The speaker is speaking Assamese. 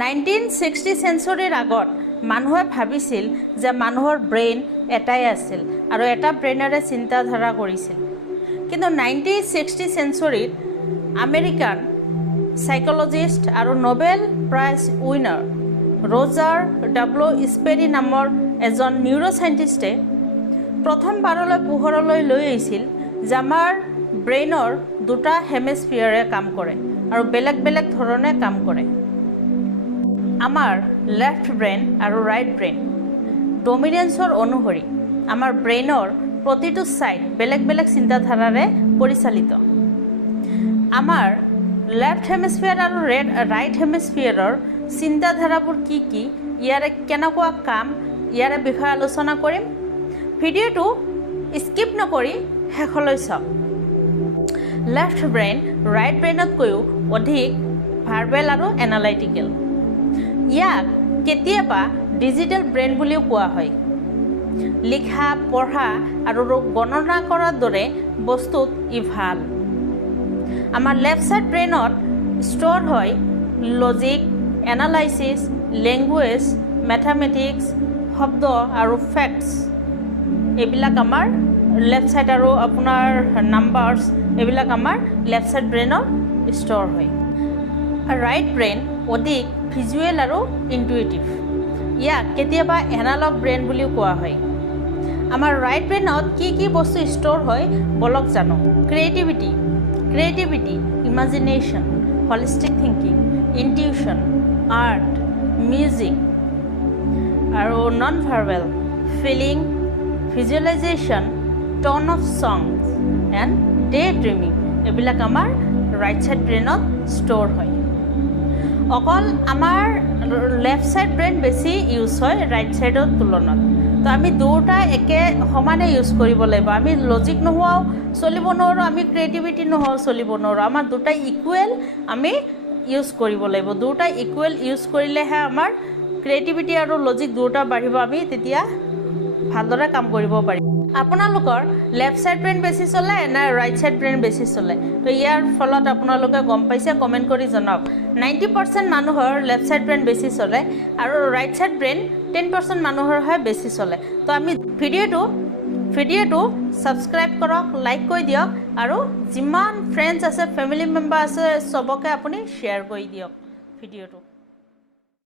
1960 চেঞ্চুৰীৰ আগত মানুহে ভাবিছিল যে মানুহৰ ব্ৰেইন এটাই আছিল আৰু এটা ব্ৰেইনেৰে চিন্তাধাৰা কৰিছিল। কিন্তু 1960 চেঞ্চুৰীত আমেৰিকান সাইকোলজিষ্ট আৰু নোবেল প্ৰাইজ উইনাৰ ৰজাৰ ডব্লিউ স্পেৰি নামৰ এজন নিউৰোসাইণ্টিষ্টে প্ৰথমবাৰলৈ পোহৰলৈ লৈ আহিছিল যে আমাৰ ব্ৰেইনৰ দুটা হেমিস্ফিয়াৰে কাম কৰে আৰু বেলেগ বেলেগ ধৰণে কাম কৰে। আমাৰ লেফ্ট ব্ৰেইন আৰু ৰাইট ব্ৰেইন ডমিনেন্সৰ অনুসৰি আমাৰ ব্ৰেইনৰ প্ৰতিটো ছাইড বেলেগ বেলেগ চিন্তাধাৰাৰে পৰিচালিত। আমাৰ লেফ্ট হেমিস্ফিয়াৰ আৰু ৰাইট হেমিস্ফিয়াৰৰ চিন্তাধাৰাবোৰ কি কি, ইয়াৰে কেনেকুৱা কাম, ইয়াৰে বিষয়ে আলোচনা কৰিম। ভিডিঅ'টো স্কিপ নকৰি শেষলৈ চাওক। লেফ্ট ব্ৰেইন ৰাইট ব্ৰেইনতকৈও অধিক ভাৰ্বেল আৰু এনালাইটিকেল। ইয়াক কেতিয়াবা ডিজিটেল ব্ৰেইন বুলিও কোৱা হয়। লিখা, পঢ়া আৰু গণনা কৰাৰ দৰে বস্তুত ই ভাল। আমাৰ লেফ্ট ছাইড ব্ৰেইনত ষ্ট'ৰ হয় লজিক, এনালাইচিছ, লেংগুৱেজ, মেথামেটিক্স, শব্দ আৰু ফেক্টছ। এইবিলাক আমাৰ লেফ্ট ছাইড আৰু আপোনাৰ নাম্বাৰছ, এইবিলাক আমাৰ লেফ্ট ছাইড ব্ৰেইনত ষ্ট'ৰ হয়। ৰাইট ব্ৰেইন অধিক ভিজুৱেল আৰু ইনটুইটিভ। ইয়াক কেতিয়াবা এনালগ ব্ৰেইন বুলিও কোৱা হয়। আমাৰ ৰাইট ব্ৰেইনত কি কি বস্তু ষ্ট'ৰ হয় বলক জানো। Creativity, imagination, holistic thinking, intuition, art, music আৰু non verbal, feeling, visualization, tone of songs and day dreaming, এইবিলাক আমাৰ ৰাইট ছাইড ব্ৰেইনত ষ্ট'ৰ হয়। অকল আমাৰ লেফ্ট ছাইড ব্ৰেইন বেছি ইউজ হয় ৰাইট ছাইডৰ তুলনাত। তো আমি দুয়োটা একে সমানে ইউজ কৰিব লাগিব। আমি লজিক নোহোৱাও চলিব নোৱাৰোঁ, আমি ক্ৰিয়েটিভিটি নোহোৱাও চলিব নোৱাৰোঁ। আমাৰ দুটাই ইকুৱেল আমি ইউজ কৰিব লাগিব। দুয়োটা ইকুৱেল ইউজ কৰিলেহে আমাৰ ক্ৰিয়েটিভিটি আৰু লজিক দুয়োটা বাঢ়িব, আমি তেতিয়া ভালদৰে কাম কৰিব পাৰিম। আপোনালোকৰ লেফ্ট ছাইড ব্ৰেইন বেছি চলে নে ৰাইট ছাইড ব্ৰেইন বেছি চলে? তো ইয়াৰ ফলত আপোনালোকে গম পাইছে, কমেণ্ট কৰি জনাওক। 90% মানুহৰ লেফ্ট ছাইড ব্ৰেইন বেছি চলে আৰু ৰাইট ছাইড ব্ৰেইন 10% মানুহৰহে বেছি চলে। তো আমি ভিডিঅ'টো ছাবস্ক্ৰাইব কৰক, লাইক কৰি দিয়ক আৰু যিমান ফ্ৰেণ্ডছ আছে, ফেমিলি মেম্বাৰ আছে, চবকে আপুনি শ্বেয়াৰ কৰি দিয়ক ভিডিঅ'টো।